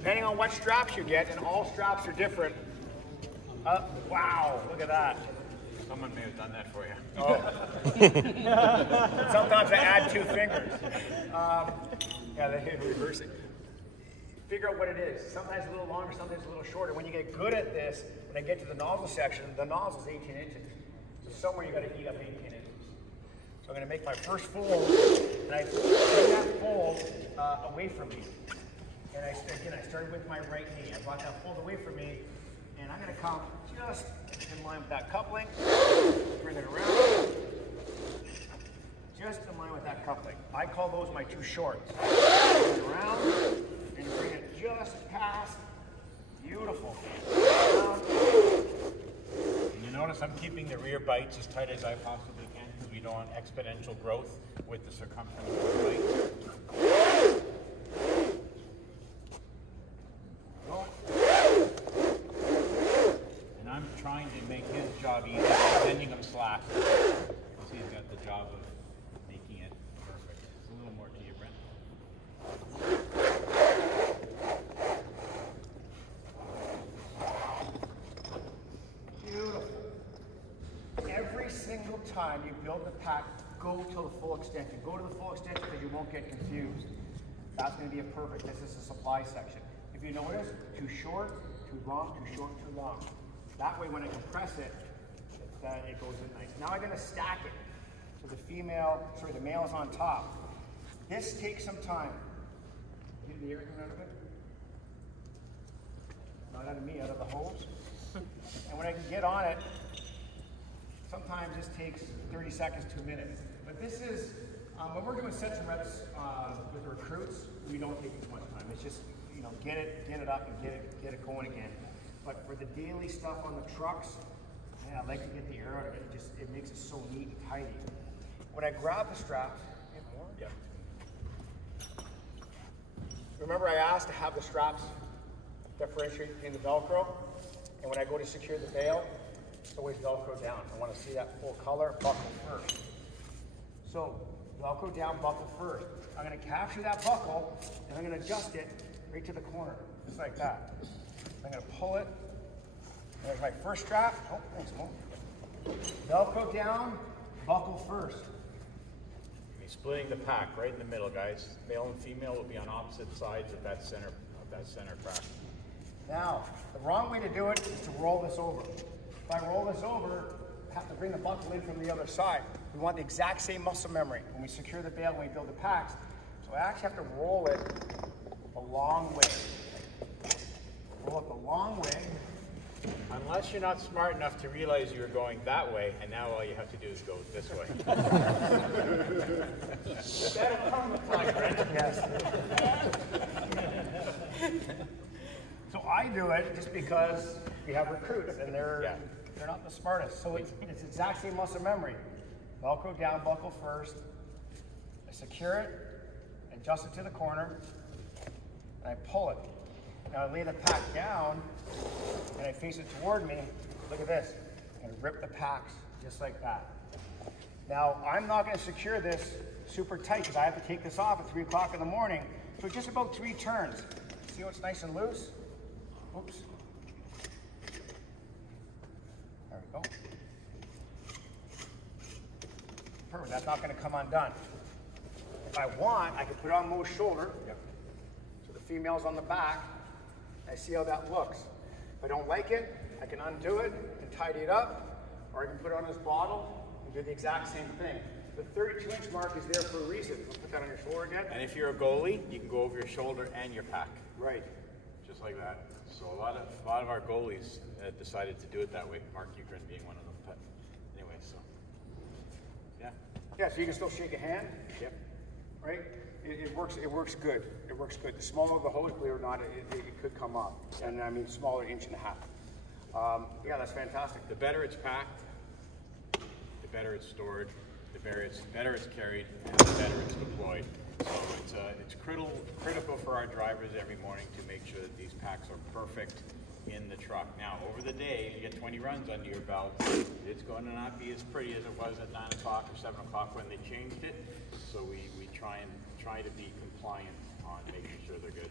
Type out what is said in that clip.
depending on what straps you get, and all straps are different. Wow, look at that. Someone may have done that for you. Oh. Sometimes I add 2 fingers. Yeah, they hit reversing. Figure out what it is. Sometimes a little longer, sometimes a little shorter. When you get good at this, when I get to the nozzle section, the nozzle's 18 inches. So somewhere you got to heat up 18 inches. So I'm going to make my first fold, and I bring that fold away from me. And I started with my right knee. I brought that fold away from me, and I'm going to come just in line with that coupling. Bring it around. Just in line with that coupling. I call those my 2 shorts. Bring it around, and you bring it just past. Beautiful. And you notice I'm keeping the rear bites as tight as I possibly can because we don't want exponential growth with the circumference of the bites. And I'm trying to make his job easy, sending him slack. Because he's got the job of making it perfect. It's a little more to you, Brent. Beautiful. Every single time you build the pack, go to the full extension. Go to the full extension because you won't get confused. That's going to be a perfect. This is the supply section. If you notice, too short, too long, too short, too long. That way when I compress it, it goes in nice. Now I'm going to stack it. So the male is on top. This takes some time. Get the air coming out of it? Not out of me, out of the hose. And when I can get on it, sometimes this takes 30 seconds to a minute. But this is, when we're doing sets and reps with recruits, we don't take too much time. It's just, get it up and get it going again. But for the daily stuff on the trucks, man, I like to get the air out of it. It makes it so neat and tidy. When I grab the straps, Yeah. remember I asked to have the straps differentiate between the Velcro, and when I go to secure the bail, it's always Velcro down. I want to see that full color, buckle first. So, Velcro down, buckle first. I'm going to capture that buckle, and I'm going to adjust it right to the corner, just like that. I'm going to pull it. There's my first strap. Oh, thanks, Mo. Velcro down, buckle first. He's splitting the pack right in the middle, guys. Male and female will be on opposite sides of that center crack. Now, the wrong way to do it is to roll this over. If I roll this over, I have to bring the buckle in from the other side. We want the exact same muscle memory when we secure the bail, when we build the packs. So I actually have to roll it a long way. Roll it the long way. Unless you're not smart enough to realize you were going that way, and now all you have to do is go this way. That'll come with time, Brent. Yes. So I do it just because we have recruits, and they're not the smartest. So it's exact same muscle memory. Velcro down, buckle first. I secure it, adjust it to the corner, and I pull it. Now I lay the pack down, and I face it toward me. Look at this. I'm going to rip the packs just like that. Now, I'm not going to secure this super tight because I have to take this off at 3 o'clock in the morning. So just about 3 turns. See how it's nice and loose? Oops. There we go. Perfect. That's not going to come undone. If I want, I can put it on Mo's shoulder. Yep. So the female's on the back. I see how that looks. If I don't like it, I can undo it and tidy it up, or I can put it on his bottle and do the exact same thing. The 32-inch mark is there for a reason. Put that on your shoulder again. And if you're a goalie, you can go over your shoulder and your pack. Right. Just like that. So a lot of our goalies decided to do it that way. Mark Ukrin being one of them. But anyway, so yeah. Yeah, so you can still shake a hand. Yep. Right? It works good. It works good. The smaller the hose, believe it or not, it could come up. And I mean smaller, 1.5 inches. Yeah, that's fantastic. The better it's packed, the better it's stored, the better it's carried, and the better it's deployed. So it's critical for our drivers every morning to make sure that these packs are perfect in the truck. Now, over the day, you get 20 runs under your belt. It's going to not be as pretty as it was at 9 o'clock or 7 o'clock when they changed it. So we try to be compliant on making sure they're good.